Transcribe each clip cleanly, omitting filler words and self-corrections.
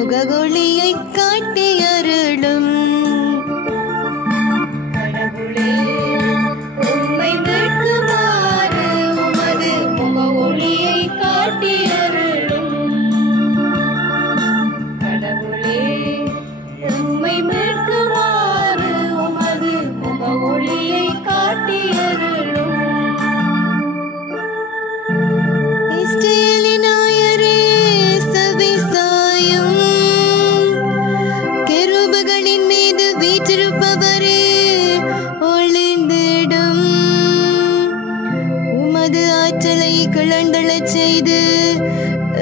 முகவொளியை காட்டி அருளும். கடவுளே உம்மை மீட்குமாறு உமது முகவொளியை காட்டி அருளும். கடவுளே உம்மை மீட்குமாறு உமது முகவொளியை காட்டி அருளும். இஸ்ரவேலின் நாயரே செவிசாயும். கெரூபுகளின் மீது வீற்றிருப்பவரே ஒளிந்திடும். உமது ஆற்றலை கிளர்ந்தெழச் செய்து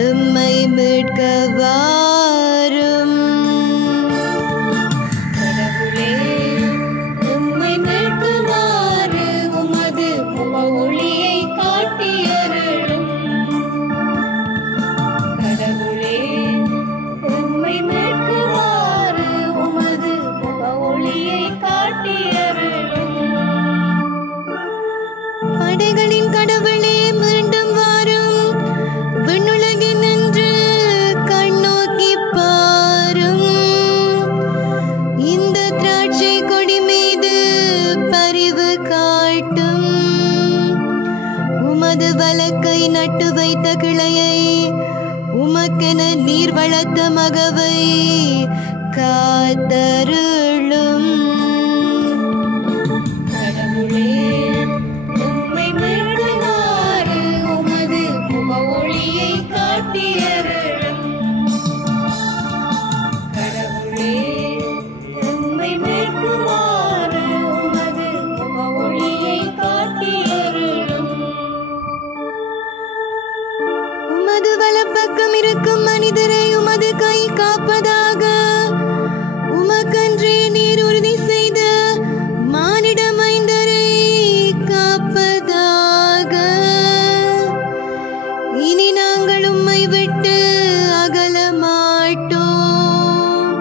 எம்மை மீட்க வாரும். கடவுளே உம்மை மீட்குமாறு உமது முகவொளியை காட்டி அருளும். கடவுளே உம்மை மீட்குமாறு உமது முகவொளியை காட்டி அருளும். படைகளின் கடவுளே மீண்டும் வாரும். விண்ணுலகில் நின்று கண்ணோக்கி பாரும். இந்த திராட்சை கொடி மீது பரிவு காட்டும். உமது வலக்கை நட்டு வைத்த கிளையை உமக்கென நீர் வளர்த்த மகவை காத்தருளும். கடவுளே உம்மை மீட்குமாறு உமது முகவொளியை காட்டி அருளும். கடவுளே உம்மை மீட்குமாறு உமது முகவொளியை காட்டி அருளும். உமது வலப்பக்கம் இருக்கும் மனிதரை உமது கை காப்பதாக. உமக்கன்றே நீர் உறுதி செய்த மானிட மைந்தரை காப்பதாக. இனி நாங்கள் உம்மை விட்டு அகல மாட்டோம்.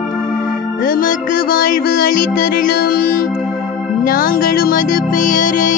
எமக்கு வாழ்வு அளித்தருளும். நாங்கள் உமது பெயரை